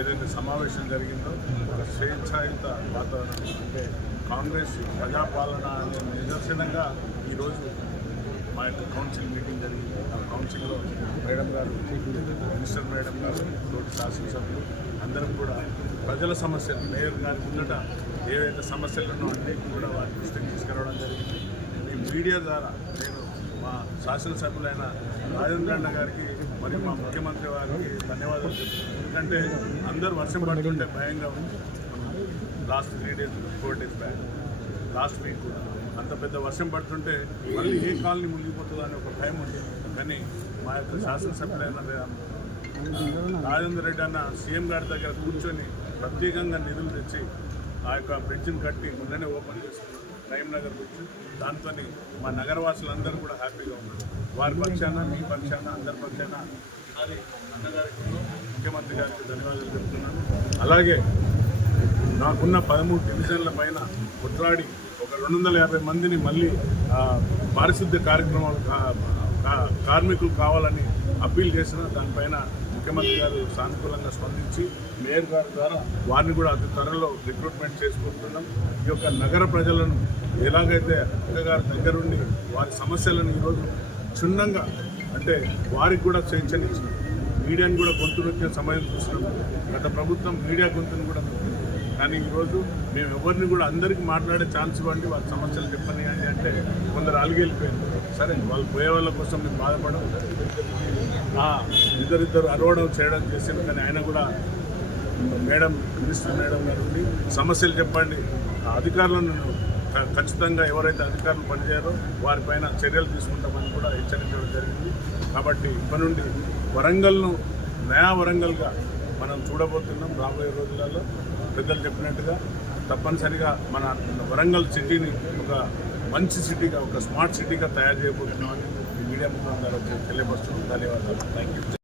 ఏదైతే సమావేశం జరిగిందో ఒక స్వేచ్ఛాయుత వాతావరణం అంటే కాంగ్రెస్ ప్రజాపాలన అనే నిదర్శనంగా ఈరోజు మా యొక్క కౌన్సిల్ మీటింగ్ జరిగింది. ఆ కౌన్సిల్లో మేడం గారు, మినిస్టర్ మేడం గారు, తోటి శాసనసభ్యులు అందరం కూడా ప్రజల సమస్యలు మేయర్ గారి ముందట ఏవైతే సమస్యలు ఉన్నో అన్నిటిని కూడా వారి దృష్టికి తీసుకురావడం జరిగింది. ఈ మీడియా ద్వారా నేను మా శాసనసభ్యులైన రాజేంద్ర అన్న గారికి మరియు మా ముఖ్యమంత్రి వారికి ధన్యవాదాలు చెప్తున్నాను. ఎందుకంటే అందరూ వర్షం పడుతుంటే భయంగా ఉంది. Last 3 days 4 days back last week కూడా అంత పెద్ద వర్షం పడుతుంటే మళ్ళీ ఏ కాలనీ మునిగిపోతుందో అని ఒక భయం ఉంటుంది. కానీ మా యొక్క శాసనసభ్యులైన రాజేంద్ర రెడ్డి అన్న సీఎం గారి దగ్గర కూర్చొని ప్రత్యేకంగా నిధులు తెచ్చి ఆ యొక్క బ్రిడ్జిని కట్టి మొన్ననే ఓపెన్ చేసుకున్నారు కరీంనగర్ బ్రిడ్జ్. దాంతో మా నగరవాసులందరూ కూడా హ్యాపీగా ఉన్నారు. వారి పక్షాన, మీ పక్షాన, అందరి పక్షాన అది అన్నగారికి, ముఖ్యమంత్రి గారికి ధన్యవాదాలు చెప్తున్నాను. అలాగే నాకున్న 13 డివిజన్ల పైన కొట్లాడి ఒక 250 మందిని మళ్ళీ పారిశుద్ధ్య కార్యక్రమాలు కార్మికులు కావాలని అప్పీల్ చేసిన దానిపైన ముఖ్యమంత్రి గారు సానుకూలంగా స్పందించి మేయర్ గారి ద్వారా వారిని కూడా అతి త్వరలో రిక్రూట్మెంట్ చేసుకుంటున్నాం. ఈ యొక్క నగర ప్రజలను ఎలాగైతే అక్కగారి దగ్గరుండి వారి సమస్యలను ఈరోజు క్షుణ్ణంగా అంటే వారికి కూడా స్వేచ్ఛనిచ్చిన మీడియాని కూడా గొంతు నొక్కే సమయం చూస్తున్నాం. గత ప్రభుత్వం మీడియా గొంతును కూడా నొక్కింది. కానీ ఈరోజు మేము ఎవరిని కూడా అందరికీ మాట్లాడే ఛాన్స్ ఇవ్వండి, వారి సమస్యలు చెప్పనివ్వండి అంటే కొందరు అలిగెళ్ళిపోయింది. సరే, వాళ్ళు పోయే వాళ్ళ కోసం మేము బాధపడడం, ఇద్దరిద్దరు అరవడం చేయడం చేసింది. కానీ ఆయన కూడా మేడం, మినిస్టర్ మేడం గారు ఉండి సమస్యలు చెప్పండి, అధికారులను ఖచ్చితంగా ఎవరైతే అధికారులు పనిచేయారో వారిపైన చర్యలు తీసుకుంటామని కూడా హెచ్చరించడం జరిగింది. కాబట్టి ఇప్పటి నుండి వరంగల్ను నయా వరంగల్గా మనం చూడబోతున్నాం. రాబోయే రోజులలో పెద్దలు చెప్పినట్టుగా తప్పనిసరిగా మన వరంగల్ సిటీని ఒక మంచి సిటీగా, ఒక స్మార్ట్ సిటీగా తయారు చేయబోతున్నామని ఈ మీడియా ముఖం ద్వారా తెలియపరుస్తున్నాం. ధన్యవాదాలు. Thank you.